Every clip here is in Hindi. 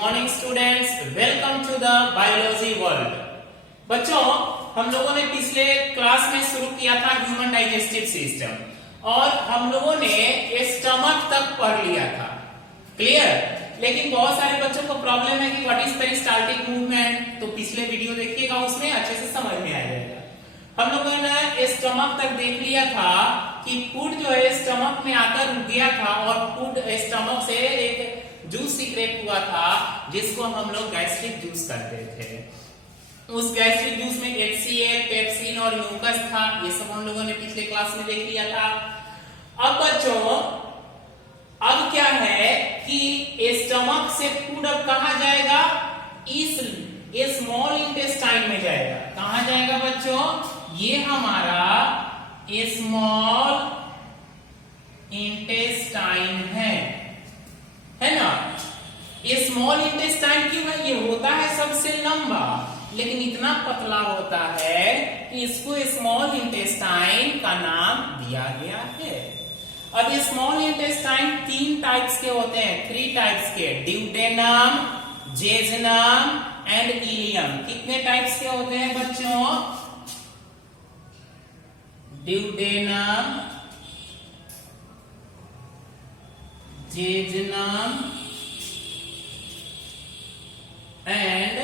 Morning students, welcome to the biology world. बच्चों, हम लोगों ने पिछले क्लास में शुरू किया था ह्यूमन डाइजेस्टिव सिस्टम और हम लोगों ने स्टमक तक पढ़ लिया था। क्लियर? लेकिन बहुत सारे बच्चों को प्रॉब्लम है कि व्हाट इज पेरिस्टाल्टिक मूवमेंट, तो पिछले वीडियो देखिएगा, उसमें अच्छे से समझ में आ जाएगा। हम लोगों ने स्टमक तक देख लिया था कि फूड जो है स्टमक में आकर रुक गया था और फूड स्टमक से एक जूस सीक्रेट हुआ था जिसको हम लोग गैस्ट्रिक जूस कहते थे। उस गैस्ट्रिक जूस में HCl, पेप्सिन और म्यूकस था। ये सब हम लोगों ने पिछले क्लास में देख लिया था। अब बच्चों, अब क्या है कि स्टमक से फूड अब कहां जाएगा? इस स्मॉल इंटेस्टाइन में जाएगा। कहां जाएगा बच्चों? ये हमारा स्मॉल इंटेस्टाइन है ना। ये स्मॉल इंटेस्टाइन क्यों है? ये होता है सबसे लंबा लेकिन इतना पतला होता है कि इसको स्मॉल इंटेस्टाइन का नाम दिया गया है। अब ये स्मॉल इंटेस्टाइन 3 टाइप्स के होते हैं, 3 टाइप्स के, ड्यूडेनम, जेजुनम एंड इलियम। कितने टाइप्स के होते हैं बच्चों? Duodenum, jejunum and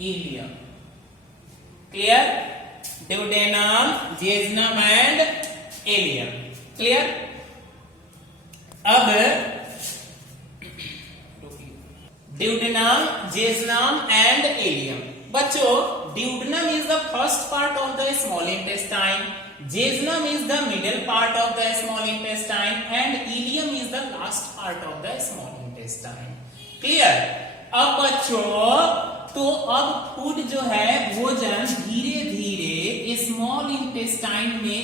ileum. Clear? Duodenum, jejunum and ileum. Clear? अब ड्यूडेनम, जेजुनम एंड इलियम। बच्चों, duodenum is the first part of the small intestine, jejunum is the middle part of the small intestine and ileum is the last part of the small intestine. Clear? अब बच्चों, तो अब फूड जो है, भोजन धीरे धीरे स्मॉल इंटेस्टाइन में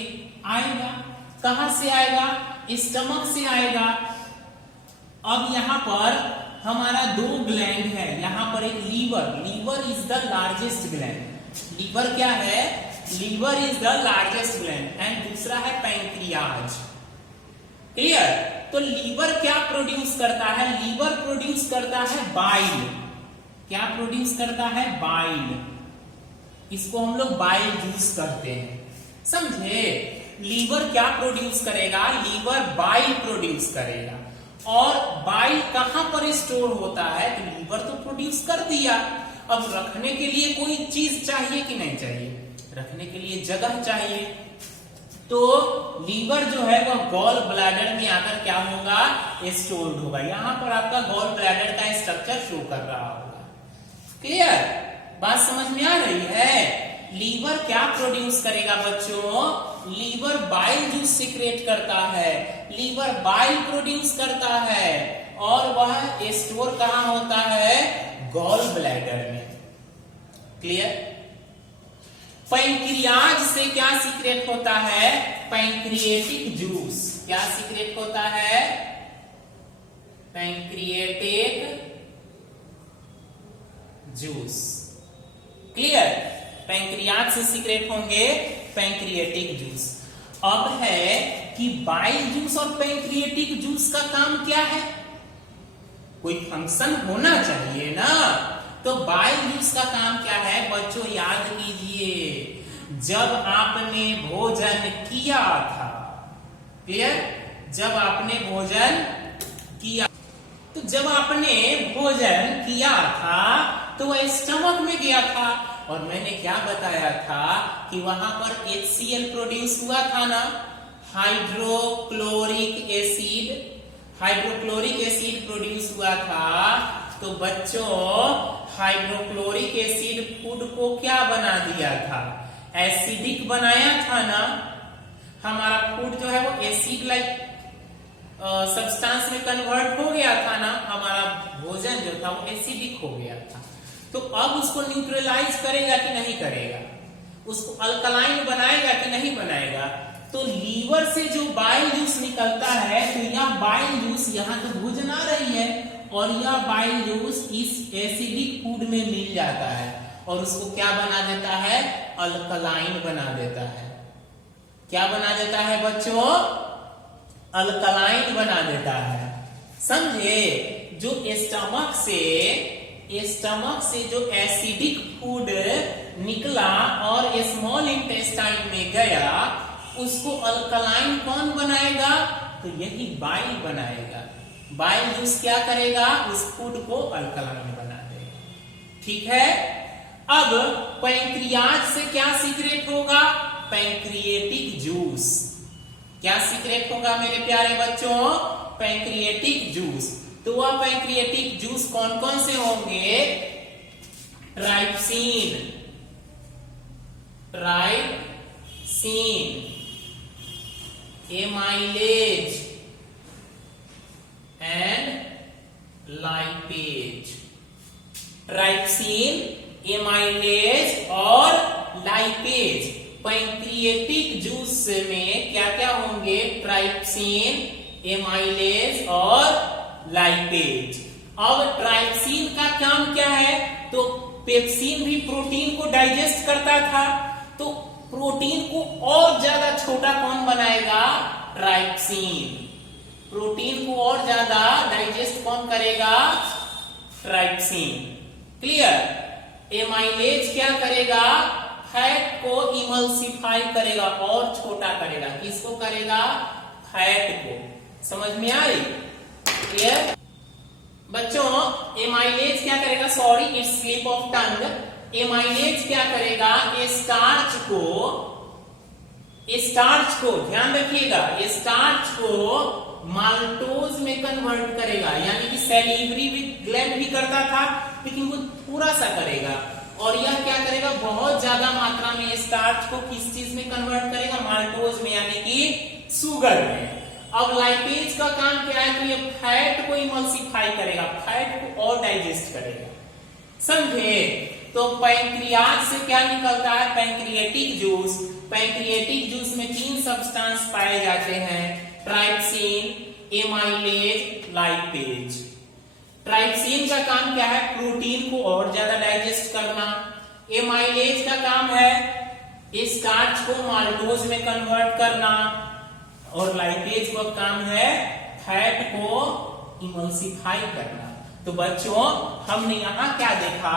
आएगा। कहां से आएगा? स्टमक से आएगा। अब यहां पर हमारा 2 ग्लैंड है। यहां पर एक liver is the largest gland. Liver क्या है? Liver is the largest gland and दूसरा है पैंक्रियाज। क्लियर? तो लीवर क्या प्रोड्यूस करता है? लीवर प्रोड्यूस करता है बाइल। क्या प्रोड्यूस करता है? बाइल। इसको हम लोग बाइल जूस कहते हैं। समझे? लीवर क्या प्रोड्यूस करेगा? लीवर बाइल प्रोड्यूस करेगा। और बाइल कहां पर स्टोर होता है? तो लीवर तो प्रोड्यूस कर दिया, अब रखने के लिए कोई चीज चाहिए कि नहीं चाहिए? रखने के लिए जगह चाहिए। तो लीवर जो है वह गॉल ब्लैडर में आकर क्या होगा? स्टोर्ड होगा। यहां पर आपका गॉल ब्लैडर का स्ट्रक्चर शो कर रहा होगा। क्लियर? बात समझ में आ रही है? लीवर क्या प्रोड्यूस करेगा बच्चों? लीवर बाइल जूस सीक्रेट करता है। लीवर बाइल प्रोड्यूस करता है और वह स्टोर कहां होता है? गॉल ब्लैडर में। क्लियर? पैंक्रियाज से क्या सीक्रेट होता है? Pancreatic juice. क्या सीक्रेट होता है? Pancreatic juice. क्लियर? पैंक्रियाज से सीक्रेट होंगे पैंक्रिएटिक जूस। अब है कि बाइल जूस और पैंक्रिएटिक जूस का काम क्या है? कोई फंक्शन होना चाहिए ना। तो बाइल जूस का काम क्या है बच्चों? याद कीजिए, जब आपने भोजन किया था। क्लियर? जब आपने भोजन किया, तो जब आपने भोजन किया था तो वह स्टमक में गया था और मैंने क्या बताया था कि वहां पर HCl प्रोड्यूस हुआ था ना, हाइड्रोक्लोरिक एसिड प्रोड्यूस हुआ था। तो बच्चों, हाइड्रोक्लोरिक एसिड फूड को क्या बना दिया था? एसिडिक बनाया था ना। हमारा फूड जो है वो एसिड लाइक सब्सटेंस में कन्वर्ट हो गया था ना। हमारा भोजन जो था वो एसिडिक हो गया था। तो अब उसको न्यूट्रलाइज करेगा कि नहीं करेगा? उसको अल्कलाइन बनाएगा कि नहीं बनाएगा? तो लीवर से जो बाइल जूस निकलता है, तो यह बाइल जूस, यहां तो भोजन आ रही है और यह बाइल जूस इस एसिडिक फूड में मिल जाता है और उसको क्या बना देता है? अल्कलाइन बना देता है। क्या बना देता है बच्चों? अल्कलाइन बना देता है। समझे? जो स्टमक से जो एसिडिक फूड निकला और स्मॉल इंटेस्टाइन में गया, उसको अल्कलाइन कौन बनाएगा? तो यही बाइल बनाएगा। बाइल जूस क्या करेगा? उस फूड को अल्कलाइन बना देगा। ठीक है। अब पैंक्रियाज से क्या सीक्रेट होगा? Pancreatic juice. क्या सीक्रेट होगा मेरे प्यारे बच्चों? Pancreatic juice. तो वह पैंक्रिएटिक जूस कौन कौन से होंगे? Trypsin, amylase and lipase. Trypsin, amylase और लाइपेज पैंक्रिएटिक जूस में क्या क्या होंगे? ट्राइप्सिन, एमाइलेज और लाइपेज। अब ट्राइप्सिन का काम क्या है? तो पेप्सिन भी प्रोटीन को डाइजेस्ट करता था, तो प्रोटीन को और ज्यादा छोटा कौन बनाएगा? ट्राइप्सिन। प्रोटीन को और ज्यादा डाइजेस्ट कौन करेगा? ट्राइप्सिन। क्लियर। एमाइलेज क्या करेगा? फैट को इमल्सिफाई करेगा और छोटा करेगा। किसको करेगा? फैट को। समझ में आई? क्लियर बच्चों। एमाइलेज क्या करेगा? Sorry, it's slip of tongue. Amylase क्या करेगा? स्टार्च को ध्यान रखिएगा, स्टार्च को माल्टोज में कन्वर्ट करेगा। यानी कि सैलिवरी ग्लैंड भी करता था, लेकिन वो थोड़ा सा करेगा। और यह क्या करेगा? बहुत ज्यादा मात्रा में स्टार्च को किस चीज में कन्वर्ट करेगा? माल्टोज में, यानी कि शुगर में। अब लाइपेज का काम क्या है? तो ये फैट को इमल्सिफाई करेगा, फैट को और डाइजेस्ट करेगा। समझे? तो पैंक्रियाज से क्या निकलता है? Pancreatic juice. पैंक्रिएटिक जूस में 3 सब्सटेंस पाए जाते हैं: ट्राइप्सिन, एमाइलेज, लाइपेज। ट्राइप्सिन का काम क्या है? प्रोटीन को और ज्यादा डाइजेस्ट करना। एमाइलेज का काम है स्टार्च को माल्टोज में कन्वर्ट करना। और लाइपेज का काम है फैट को इमल्सिफाई करना। तो बच्चों, हमने यहां क्या देखा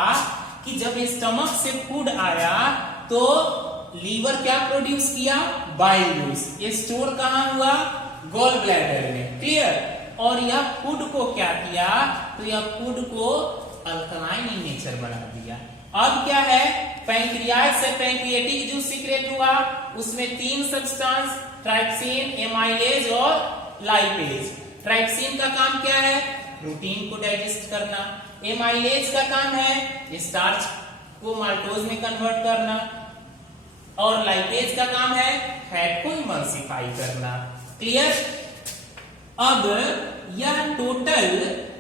कि जब स्टमक से फूड आया तो लीवर क्या प्रोड्यूस किया? Bile juice. ये स्टोर कहां हुआ? गॉल ब्लैडर में। क्लियर। और यह फूड को क्या किया? तो यह फूड को अल्कलाइन इन नेचर बना दिया। अब क्या है? पैंक्रियाज से पैंक्रिएटिक जूस सीक्रेट हुआ, उसमें 3 सब्सटेंस ट्राइप्सिन, एमाइलेज और लाइपेज। ट्राइप्सिन का काम क्या है? प्रोटीन को डाइजेस्ट करना। एमाइलेज का काम है स्टार्च को माल्टोज में कन्वर्ट करना। और लाइपेज का काम है फैट को इमल्सिफाई करना। क्लियर। अब यह टोटल,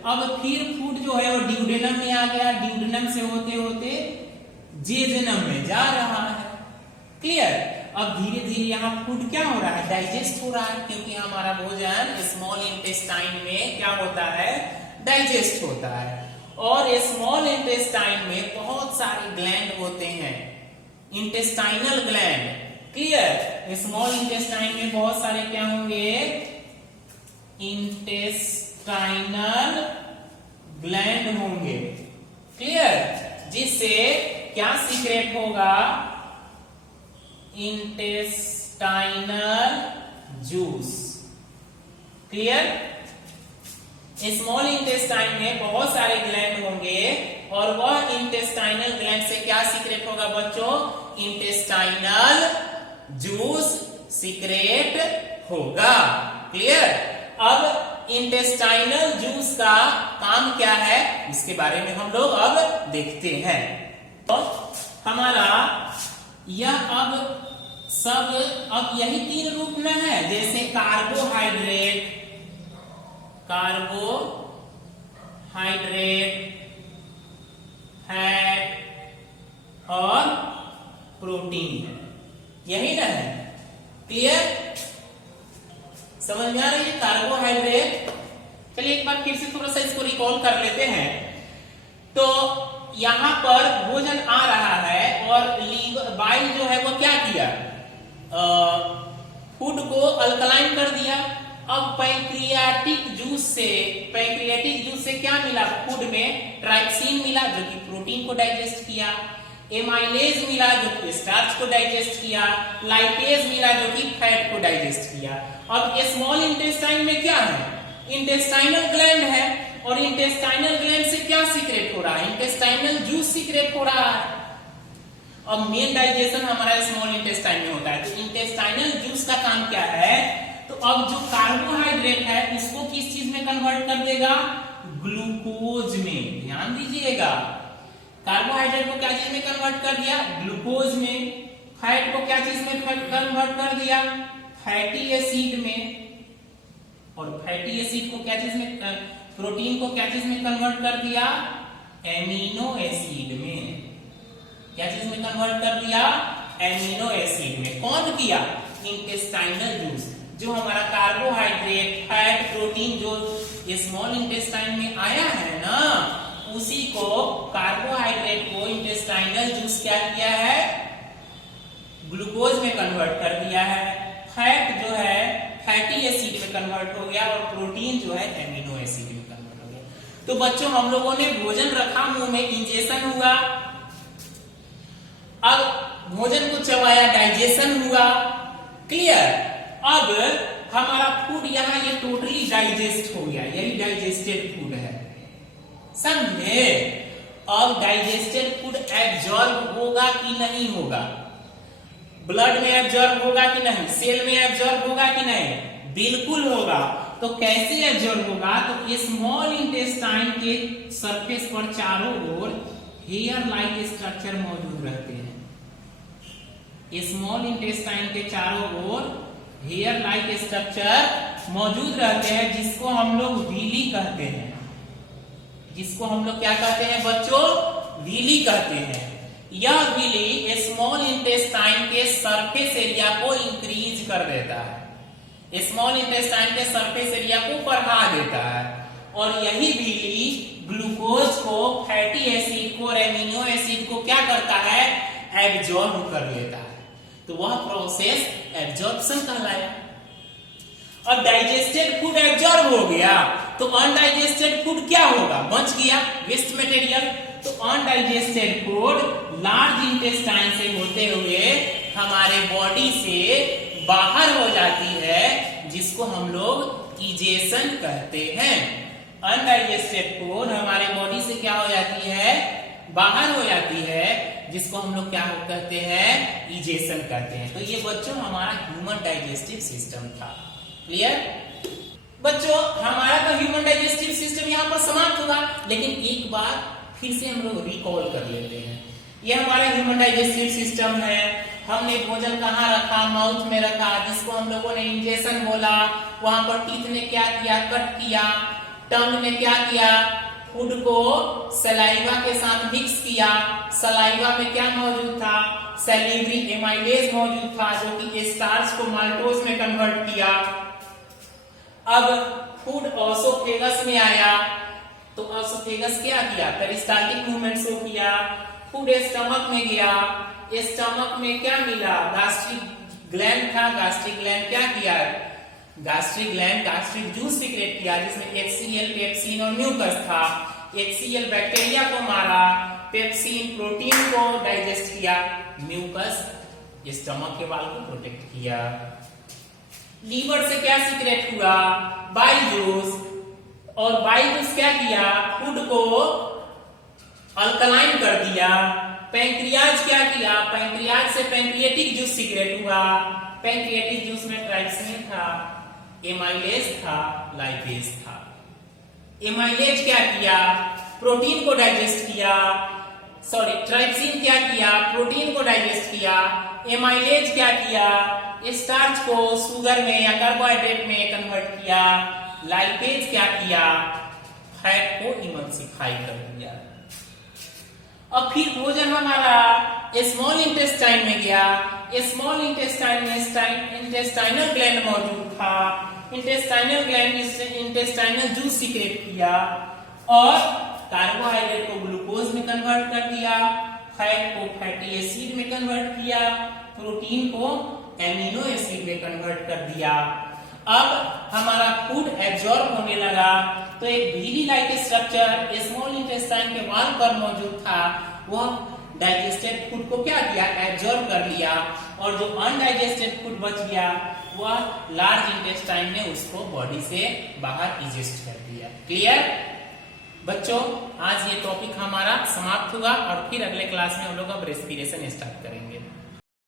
अब फिर फूड जो है वो ड्यूडेनम में आ गया। ड्यूडेनम से होते होते जेजनम में जा रहा है। क्लियर। अब धीरे धीरे यहाँ फूड क्या हो रहा है? डाइजेस्ट हो रहा है, क्योंकि हमारा भोजन स्मॉल इंटेस्टाइन में क्या होता है? डाइजेस्ट होता है। और स्मॉल इंटेस्टाइन में बहुत सारे ग्लैंड होते हैं, intestinal gland. Clear. Small intestine में बहुत सारे क्या होंगे? इंटेस्टाइनल ग्लैंड होंगे। क्लियर। जिससे क्या सीक्रेट होगा? Intestinal juice. Clear. Small intestine में बहुत सारे ग्लैंड होंगे और वह इंटेस्टाइनल ग्लैंड से क्या सीक्रेट होगा बच्चों? इंटेस्टाइनल जूस सीक्रेट होगा। क्लियर। अब इंटेस्टाइनल जूस का काम क्या है, इसके बारे में हम लोग अब देखते हैं। तो हमारा यह अब यही 3 रूप में है, जैसे कार्बोहाइड्रेट, फैट और प्रोटीन, यही ना है। क्लियर। समझ में आ रही है? कार्बोहाइड्रेट। चलिए एक बार फिर से थोड़ा सा इसको रिकॉल कर लेते हैं। तो यहां पर भोजन आ रहा है और लीवर, बाइल जो है वो क्या किया? फूड को अल्कलाइन कर दिया। अब पैंक्रियाटिक जूस से क्या मिला? फूड में ट्राइप्सिन मिला जो कि प्रोटीन को डाइजेस्ट किया, एमाइलेज मिला जो कि स्टार्च को डाइजेस्ट किया, लाइपेज मिला जो कि फैट को डाइजेस्ट किया। अब स्मॉल इंटेस्टाइन में क्या है? इंटेस्टाइनल ग्लैंड है, और इंटेस्टाइनल ग्लैंड से क्या सीक्रेट हो रहा है? इंटेस्टाइनल जूस सीक्रेट हो रहा है। अब मेन डाइजेशन हमारा स्मॉल इंटेस्टाइन में होता है, तो इंटेस्टाइनल जूस का काम क्या है? तो अब जो कार्बोहाइड्रेट है इसको किस चीज में कन्वर्ट कर देगा? ग्लूकोज में। ध्यान दीजिएगा, कार्बोहाइड्रेट को क्या चीज में कन्वर्ट कर दिया? ग्लूकोज में। फैट को क्या चीज में कन्वर्ट कर दिया? फैटी एसिड में। और फैटी एसिड को क्या चीज में, प्रोटीन को क्या चीज में कन्वर्ट कर दिया? एमिनो एसिड में। क्या चीज में कन्वर्ट कर दिया? एमिनो एसिड में। कौन किया? Intestinal juice. जो हमारा कार्बोहाइड्रेट, फैट, प्रोटीन जो स्मॉल इंटेस्टाइन में आया है ना, उसी को कार्बोहाइड्रेट को इंटेस्टाइनल जूस क्या किया है? ग्लूकोज में कन्वर्ट कर दिया है। फैट जो है फैटी एसिड में कन्वर्ट हो गया, और प्रोटीन जो है एमिनो एसिड में कन्वर्ट हो गया। तो बच्चों हम लोगों ने भोजन रखा, मुंह में इंजेक्शन हुआ, अब भोजन को चबाया, डाइजेशन हुआ। क्लियर? अब हमारा फूड यहाँ ये टोटली डाइजेस्ट हो गया, यही डाइजेस्टेड फूड है, समझे? अब डाइजेस्टेड फूड एब्जॉर्ब होगा कि नहीं होगा? ब्लड में एब्जॉर्ब होगा कि नहीं? सेल में एब्जॉर्ब होगा कि नहीं? बिल्कुल होगा। तो कैसे एब्जॉर्ब होगा? तो स्मॉल इंटेस्टाइन के सरफेस पर चारों ओर हेयर लाइक स्ट्रक्चर मौजूद रहते हैं। स्मॉल इंटेस्टाइन के चारों ओर हेयर लाइक स्ट्रक्चर मौजूद रहते हैं, जिसको हम लोग विली कहते हैं। जिसको हम लोग क्या कहते हैं बच्चों? विली कहते हैं। यह विली स्मॉल इंटेस्टाइन के सरफेस एरिया को इंक्रीज कर देता है, स्मॉल इंटेस्टाइन के सरफेस एरिया को बढ़ा देता है, और यही विली ग्लूकोज को, फैटी एसिड को और एमिनो एसिड को क्या करता है? एब्जॉर्ब कर लेता है। तो वह प्रोसेस एब्जॉर्प्शन कहलाया। अब डाइजेस्टेड फूड एब्जॉर्ब हो गया, तो अनडाइजेस्टेड फूड क्या होगा? बच गया, वेस्ट मटेरियल। तो अनडाइजेस्टेड फूड लार्ज इंटेस्टाइन से होते हुए हमारे बॉडी से बाहर हो जाती है, जिसको हम लोग इजेशन कहते हैं। अनडाइजेस्टेड फूड हमारे बॉडी से क्या हो जाती है? बाहर हो जाती है, जिसको हम लोग क्या कहते हैं? इजेशन कहते हैं। तो ये बच्चों हमारा ह्यूमन डाइजेस्टिव सिस्टम था। क्लियर? बच्चों हमारा तो ह्यूमन डाइजेस्टिव सिस्टम यहाँ पर समाप्त होगा, लेकिन एक बार फिर से हम लोग रिकॉल कर लेते हैं। ये हमारा ह्यूमन डाइजेस्टिव सिस्टम है। हमने भोजन कहाँ रखा? माउथ में रखा, जिसको हम लोगों ने इंजेक्शन बोला। वहां पर टीथ ने क्या किया? कट किया। टंग ने क्या किया? फूड को सलाइवा के साथ मिक्स किया। सलाइवा में क्या मौजूद था? सैलिवरी एमाइलेज मौजूद था, जो कि स्टार्च को माल्टोज में कन्वर्ट किया। अब फूड ऑसोफेगस में आया, तो ऑसोफेगस क्या किया? पेरिस्टाल्टिक मूवमेंट शो किया। फूड स्टमक में गया, स्टमक में क्या मिला? गैस्ट्रिक ग्लैंड था। गैस्ट्रिक ग्लैंड क्या किया? Gastric gland gastric juice secrete किया, जिसमें HCl, पेप्सिन और म्यूकस था। HCl बैक्टीरिया को मारा, पेप्सिन प्रोटीन को डाइजेस्ट किया, म्यूकस स्टमक के वाल को प्रोटेक्ट किया। लीवर से क्या सीक्रेट हुआ? बाइल जूस, और बाइल जूस क्या किया? फूड को अल्कलाइन कर दिया। पैंक्रियाज क्या किया? पैंक्रियाज से पैंक्रियाटिक जूस सीक्रेट हुआ। पैंक्रियाटिक जूस में ट्राइप्सिन था, एमाइलेज था, लाइपेज था। एमाइलेज क्या किया? प्रोटीन को डाइजेस्ट किया। सॉरी, ट्राइप्सिन क्या किया? प्रोटीन को डाइजेस्ट किया। एमाइलेज क्या किया? स्टार्च को शुगर में या कार्बोहाइड्रेट में कन्वर्ट किया। लाइपेज क्या किया? फैट को इमल्सिफाई कर दिया। अब फिर भोजन हमारा स्मॉल इंटेस्टाइन में गया। स्मॉल इंटेस्टाइन में इंटेस्टाइनल ग्लैंड मौजूद था। Intestinal gland intestinal juice secrete किया, और कार्बोहाइड्रेट को ग्लूकोज में कन्वर्ट कर दिया, फैट को फैटी एसिड में कन्वर्ट किया, प्रोटीन को एमिनो एसिड में कन्वर्ट कर दिया। अब हमारा फूड एब्जॉर्ब होने लगा तो एक wheelie like structure small intestine के वॉल पर मौजूद था, वह डाइजेस्टेड फूड को क्या किया, एब्जॉर्ब कर लिया, और जो अनडाइजेस्टेड फूड बच गया वह लार्ज इंटेस्टाइन ने उसको बॉडी से बाहर इजेस्ट कर दिया। क्लियर बच्चों, आज ये टॉपिक हमारा समाप्त हुआ और फिर अगले क्लास में हम लोग अब रेस्पिरेशन स्टार्ट करेंगे।